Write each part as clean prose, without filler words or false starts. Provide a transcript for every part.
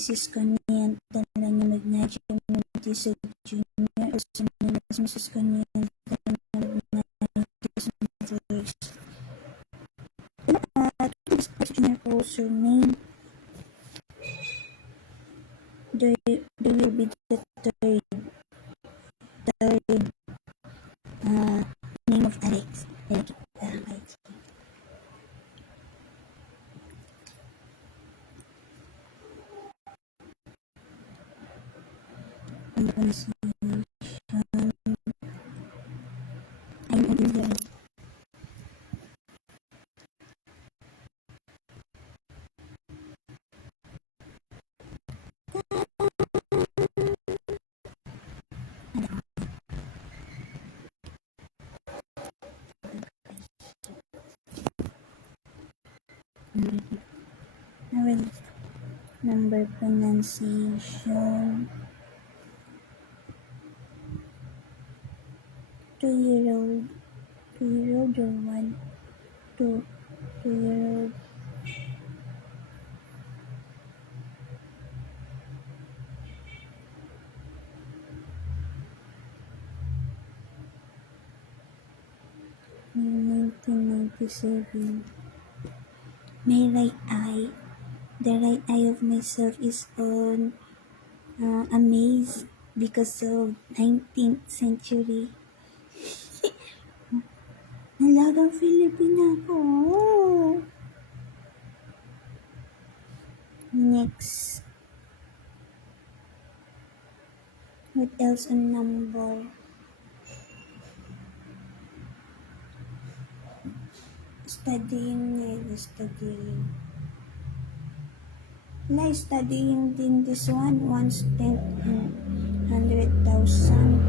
Mrs. Conianta Lanya Magnacia Montisa Jr. also known as Mrs. Conianta Lanya Magnacia Montisa. Jr. also named there will be the third name of Alex. Number pronunciation. 2-year-old or 2-year-old. In 1997. My right eye, the right eye of myself is on amaze because of 19th century. Nalagang Filipina ako. Next. What else on number? Studying. Studying din this one. Once 100,000.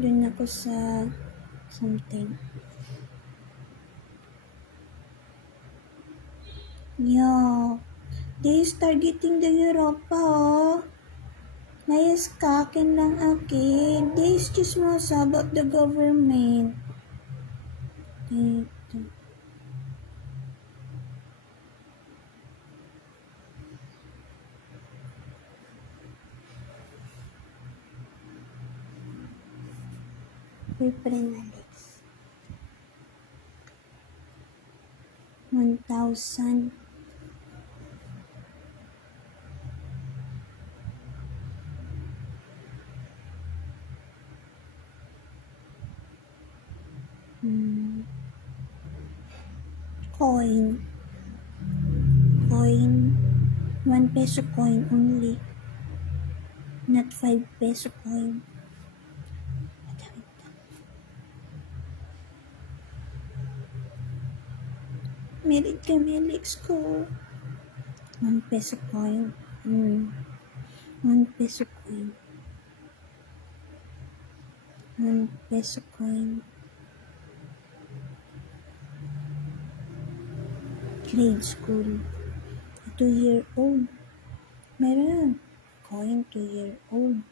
Doon ako sa something. Yeah. They start getting the Europa, oh. Nayas kakin lang akin. This just was about the government. Dito. Boyfriend Alex. 1,000. Coin. 1 peso coin only. Not 5 peso coin. Merit kami, Alex ko. 1 peso coin. 1 peso coin. 1 peso coin. Grade school. 2-year-old. Meron. Coin 2-year-old.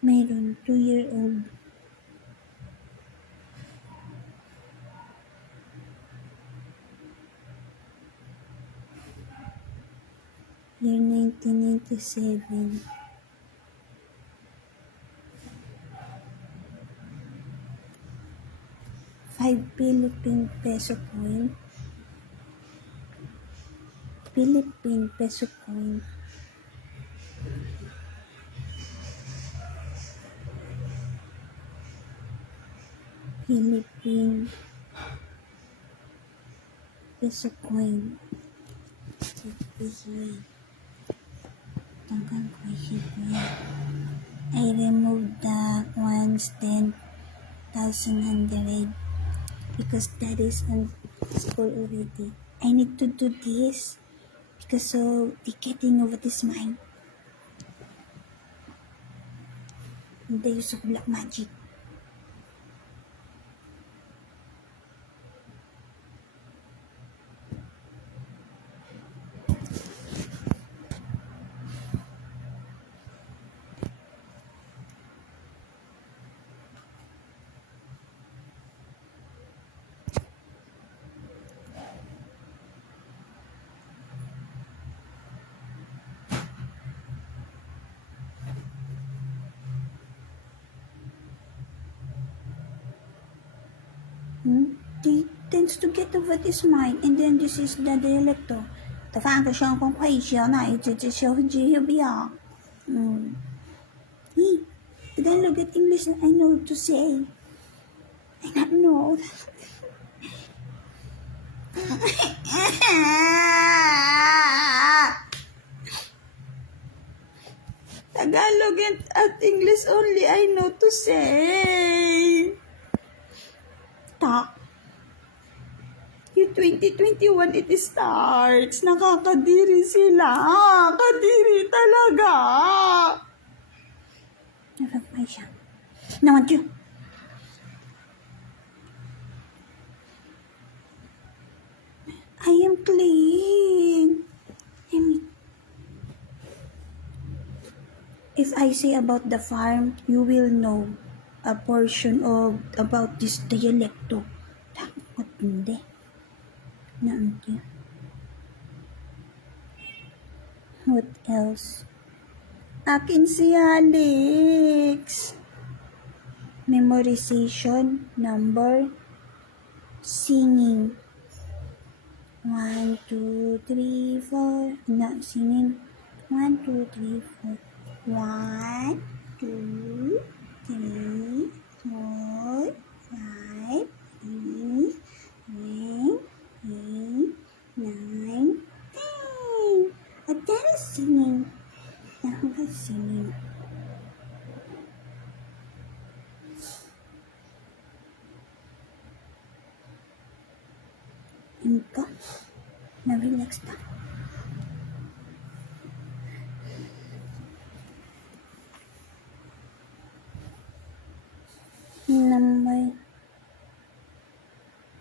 Meron 2-year-old. Year 1997. 5 Philippine peso coin. Philippine peso coin. Philippine peso coin. This way. Tanggal ko yan. I removed the ones 10,100 because that is on school already. I need to do this because of the getting over this mind. The use of black magic. they tends to get over this mind, and then this is the dialecto. 的法国生活会学那一直小只不要，Tagalog at English I know to say. I not know. Tagalog at English only I know to say. Tak. Yung 2021 it starts. Nakakadiri sila. Kadiri talaga. Nagpapay siya. Naman yun. I am clean. If I say about the farm, you will know a portion of about this dialecto. Takot hindi. Naanti. What else? Akin si Alex. Memorization, number, singing. 1, 2, 3, 4. Not singing. 1, 2, 3, 4. 1, 2, 3, 4, 5, 6, 7, 8, 9, 10. But that is singing. Now that's singing. Inka. Na-relax na. Number.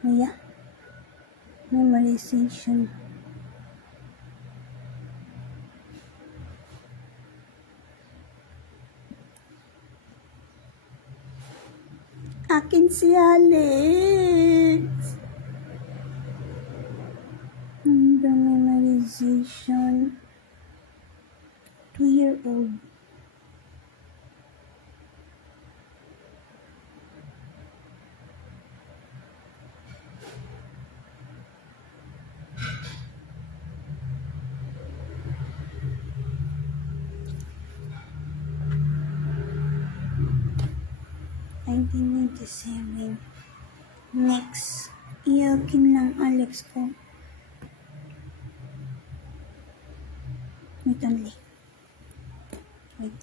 Yeah. Memorization. Akin si Alex. Number memorization. 2-year-old. '97. Next. Iyakin lang Alex ko. Wait only. Wait.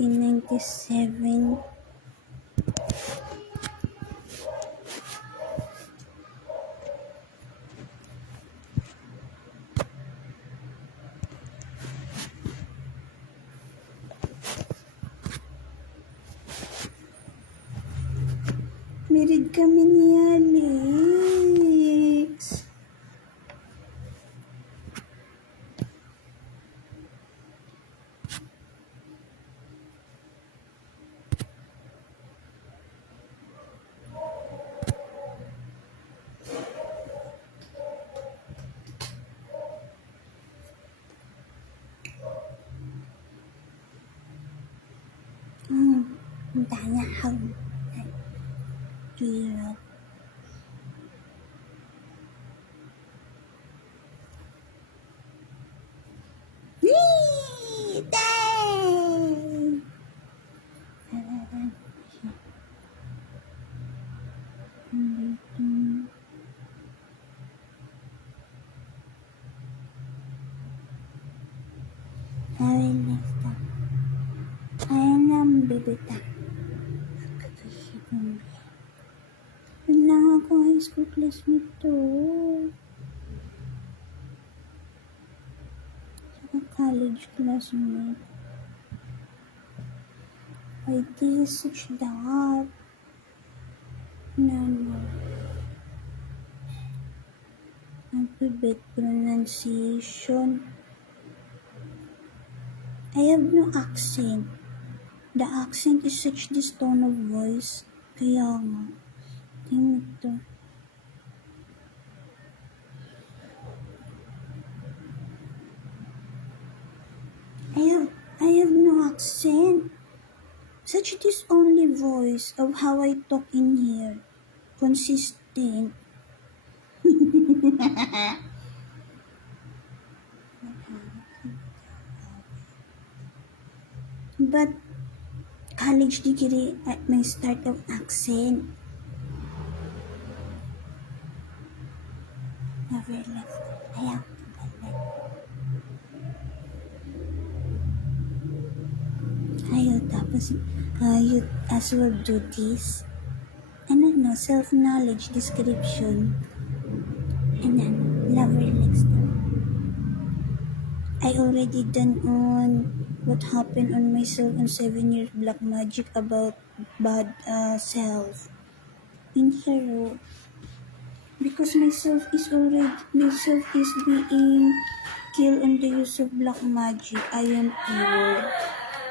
'97. Married kami ni Alex. Tanya, how to Europe? Whee! Dang! Ay, next time. Ayan lang, bibita. Yun lang ako, high school classmate to. Saka college classmate. Why this, such that? No. Alphabet pronunciation. I have no accent. The accent is such this tone of voice. Kaya nga. Tingnan to. I have no accent. Such this only voice of how I talk in here. Consistent. But college degree at my start of accent. Never left. Ayaw. Ayaw tapos you as well do this. Ano no, self-knowledge description. And then, never next. I already done on what happened on myself on 7 years black magic about bad self in hero because myself is being killed on the use of black magic. I am pure.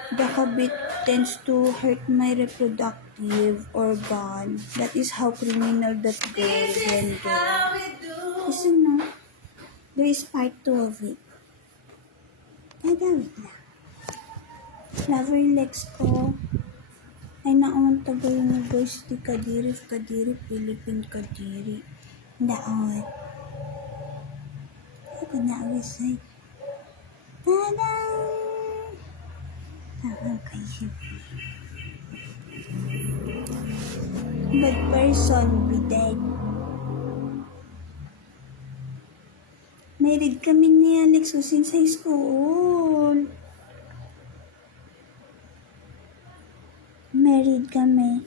The habit tends to hurt my reproductive organ. That is how criminal that girl can do. Listen no, there is part 2 of it. Nagawit na. Lover Lex ko ay naon tagal na guys di Kadiri, Philippine Kadiri. Naon. Ako na awis ay. Tadang! Kayo. Bad person, be dead. Married kami ni Alex since high school. Married kami.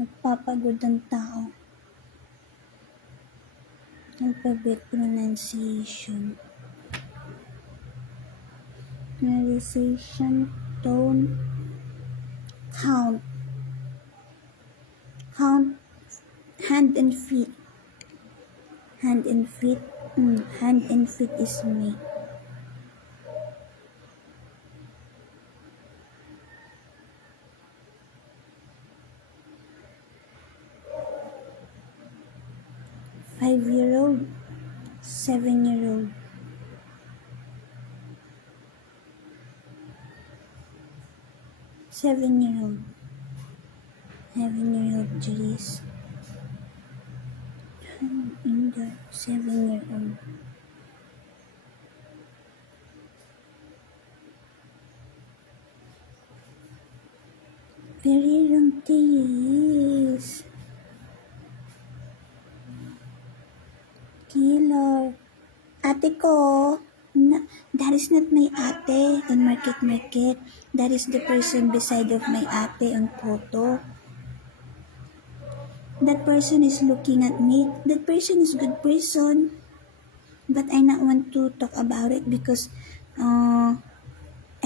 Nagpapagod ang tao. Alphabet pronunciation. Memorization, tone, count, hand and feet. Hand and feet is me. Five-year-old, 7-year-old. Seven-year-old Jeris. Inga, 7-year-old. Very long days. Killer. Ate ko. That is not my ate on market. That is the person beside of my ate on photo. That person is looking at me. That person is good person. But I not want to talk about it because I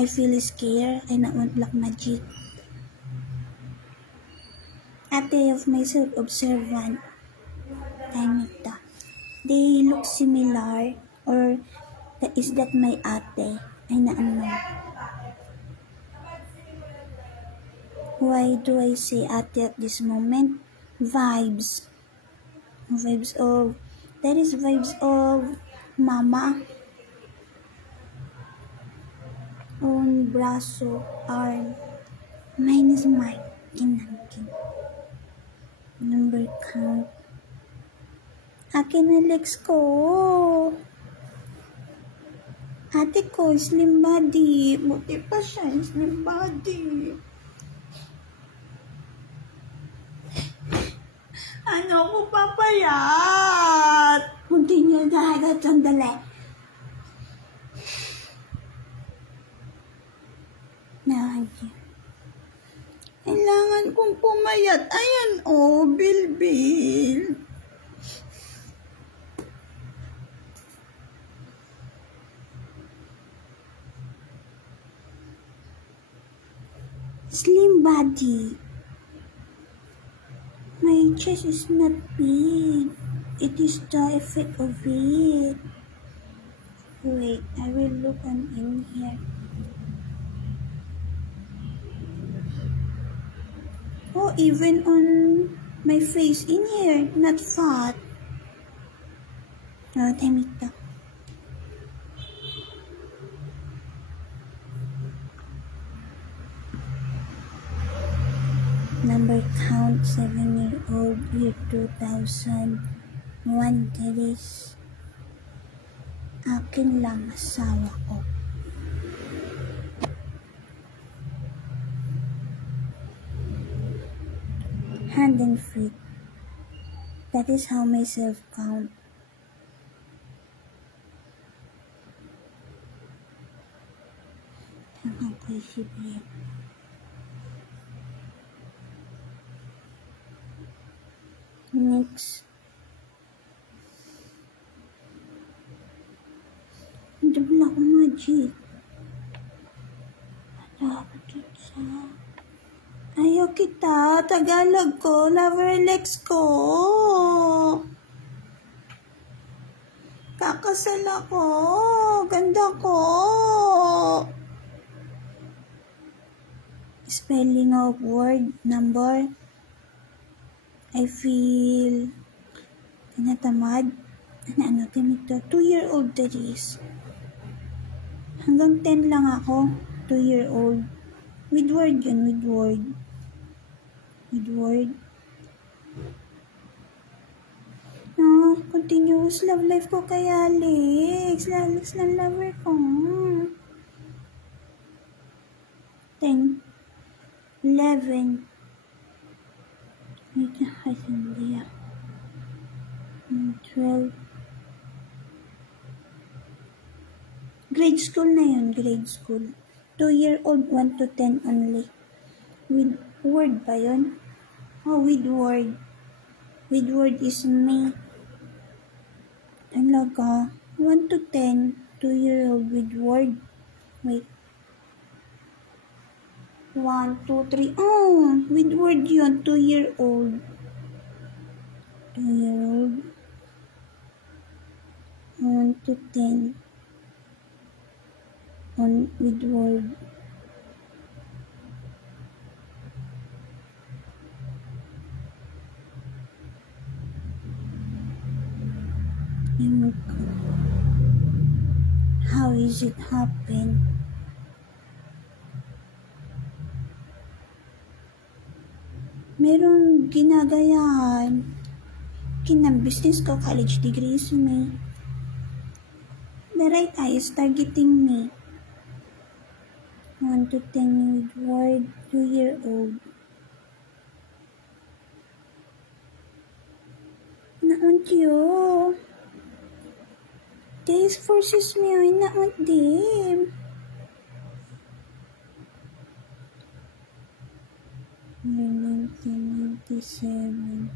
feel scared. I not want black magic. Ate of myself observant. Time ito. They look similar or is that my ate? Ay naano. Why do I say ate at this moment? Vibes of mama on braso, arm. Mine is mine. Akin. Number count. Akin na legs ko. Ate ko, slim body. Buti pa siya, slim body. Ano ko papayat? Munti niyo dahagat sandali. Nakakit. Kailangan kong pumayat. Ayan, bilbil. Slim body. My chest is not big. It is the effect of it. Wait, I will look in here. Oh, even on my face in here, not fat. Oh, timid ka. Number count, 7-year-old, year 2001, Teres. Akin lang, asawa ko. Hand and feet. That is how myself count. Nakakaisip yan. Next. The black magic. Ayaw kita, Tagalog ko, lover legs ko. Kakasal ako, ganda ko. Spelling of word, number. I feel tinatamad. Ano, 2-year-old Teres. Hanggang 10 lang ako, 2-year-old. With word yun, with word. With word. No, continuous love life ko kay Alex. Alex lang lover ko. 10. 11. Wait na, kasi hindi 12. Grade school na yun, grade school. 2-year-old, 1 to 10 only. With word ba yun? Oh, with word. With word is me. Talaga. 1 to 10, 2-year-old with word. Wait. 1, 2, 3. Oh, with word yun, 2-year-old. 2-year-old. 1 to 10. On with word. How is it happen? Merong ginagayahan. Business ko, college degrees me. The right eye is targeting me. 1 to 10 with word, 2-year-old. Naon yun? Days forces me, ay naon din. 1997.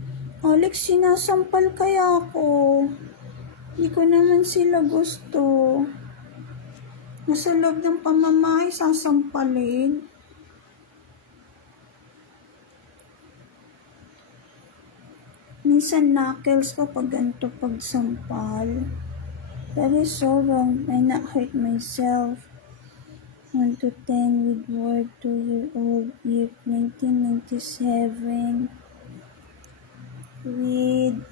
Alex, sinasampal kaya ako. Hindi ko naman sila gusto. Nasa loob ng pamamahay, sasampalin. Minsan knuckles ko pag ganito pagsampal. That is so wrong. I not hurt myself. 1 to 10 with word, 2-year-old, year 1997. With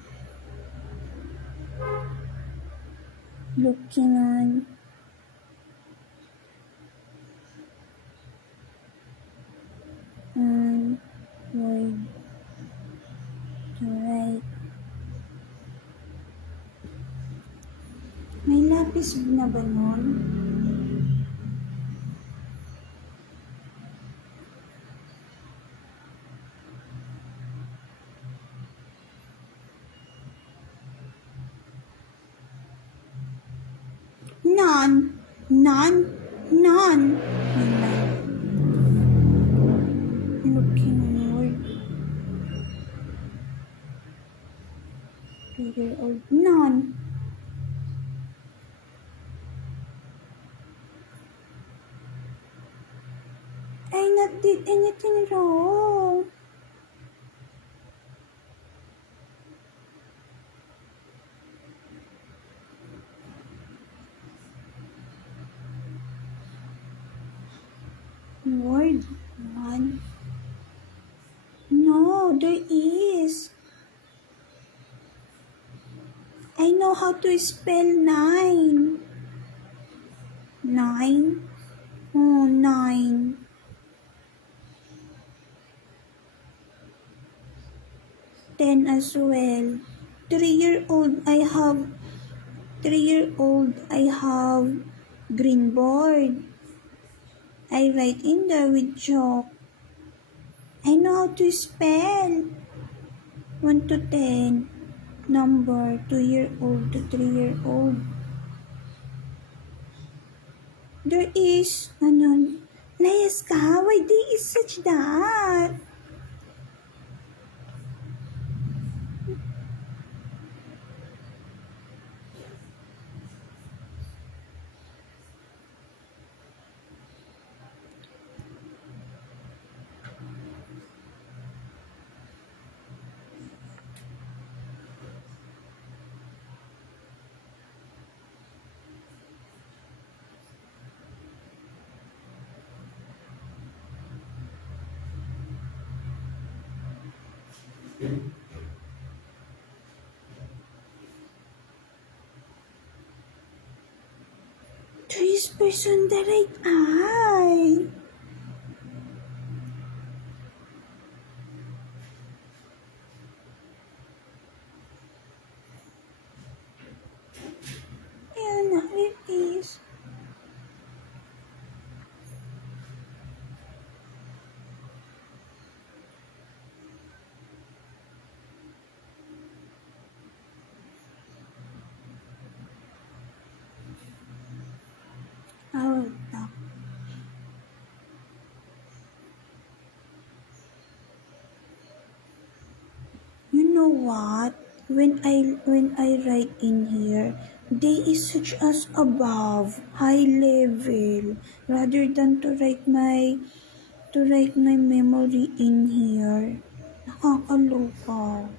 looking on word to write. May lapis na ba nun? None. Looking word. 2-year-old. None. I not did anything wrong. Word 1. No, there is. I know how to spell 9. 9? Oh, 9. 10 as well. 3-year-old, I have 3-year-old, I have green board. I write in there with chalk. I know how to spell 1 to 10 number 2-year-old to 3-year-old. There is Layaska, why there is such that? Trees person the right eye. Ayan, it is. Oh, no. You know what? When I write in here, they is such as above, high level, rather than to write my memory in here. Nakakaloka.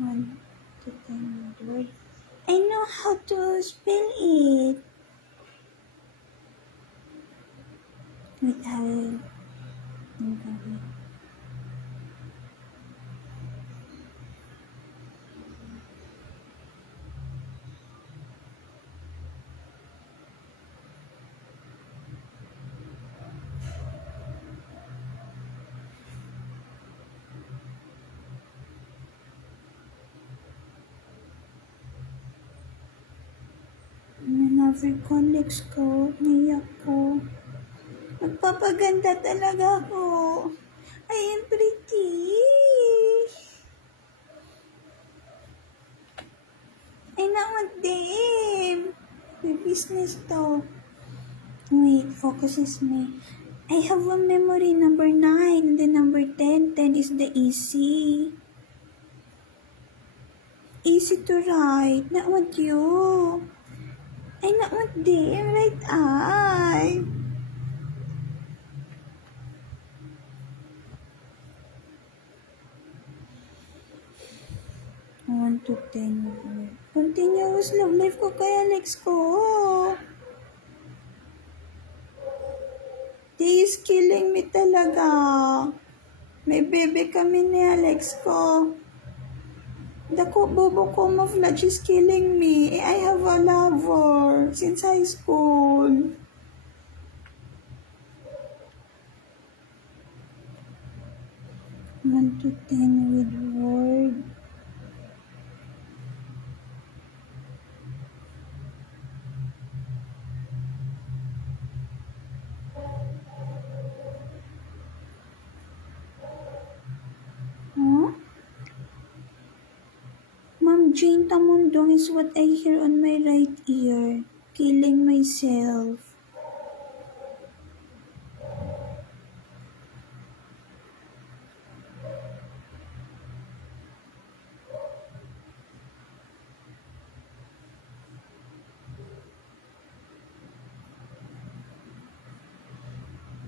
1 to 10 word. I know how to spell it. Wait, I will. Never connects ko. Naiyak ko. Magpapaganda talaga ako. I am pretty. I not want them. May business to. Wait, focuses me. I have a memory number 9, then number 10. 10 is the easy. Easy to write. Not want you. I not want them. Right eye. 1 to 10. Continuous love life ko kay Alex ko. He is killing me talaga. May bebe kami ni Alex ko. The bobo ko maflage is killing me. I have a lover since high school. 1 to 10 with word. Huh? Ma'am Jane Tamundong is what I hear on my right ear. Killing myself.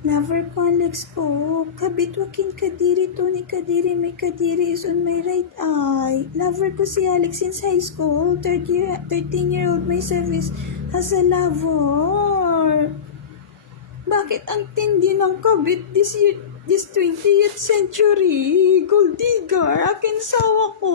Lover ko, Alex ko. Kabitwakin Kadiri, Tony Kadiri, may Kadiri is on my right eye. Lover ko si Alex since high school. 13-year-old myself has a lover. Bakit ang tindi ng kabit this 20th century? Gold digger, akin sawa ko.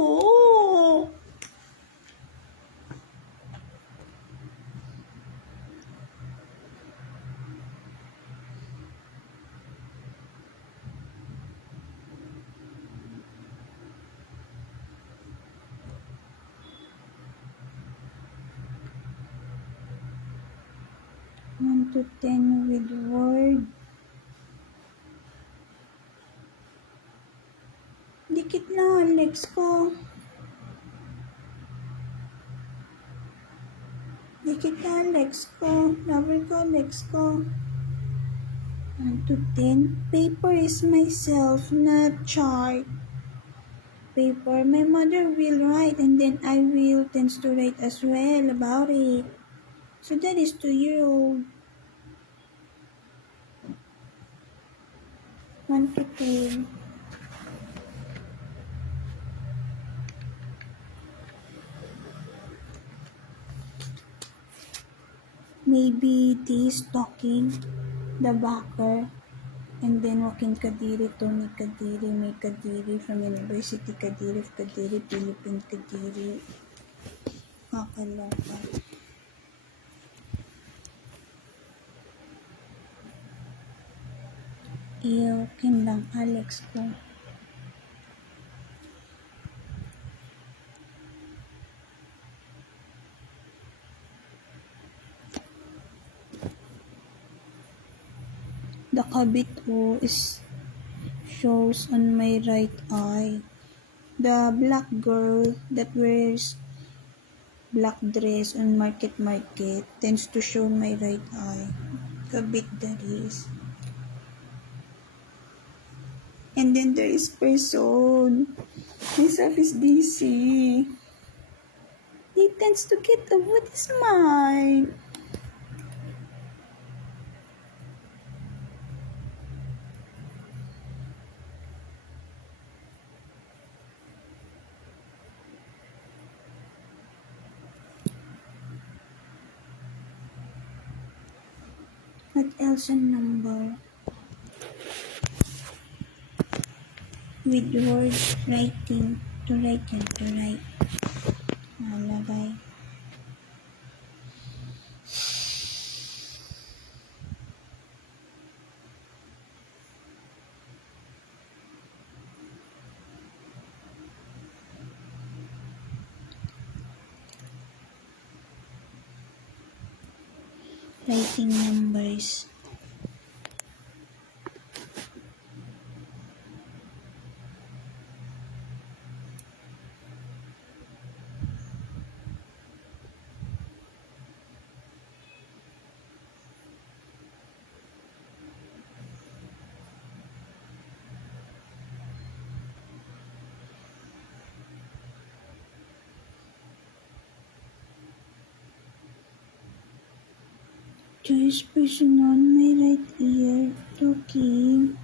1 to 10 with word. Dikit na, Alex ko. Dikit na, Alex ko. Lover ko, Alex ko. 1 to 10. Paper is myself, not chart. Paper. My mother will write and then I will tends to write as well about it. So that is 2-year-old. 1 to 10. Maybe this talking, the backer, and then Joaquin Kadiri, Tony Kadiri, May Kadiri from University Kadiri, Philippine Kadiri. Kakaloka. Iyokin lang, Alex ko. The kabit ko is shows on my right eye. The black girl that wears black dress on market tends to show my right eye. Kabit that is. And then there is person. Myself is DC. He tends to get the what is mine. What else on number? With word writing. To write yan, to write. Nalagay. Writing numbers. Choice person on my right ear. Talking.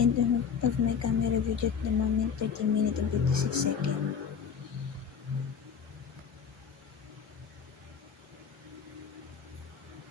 end of my camera video at the moment 13 minutes and 56 seconds.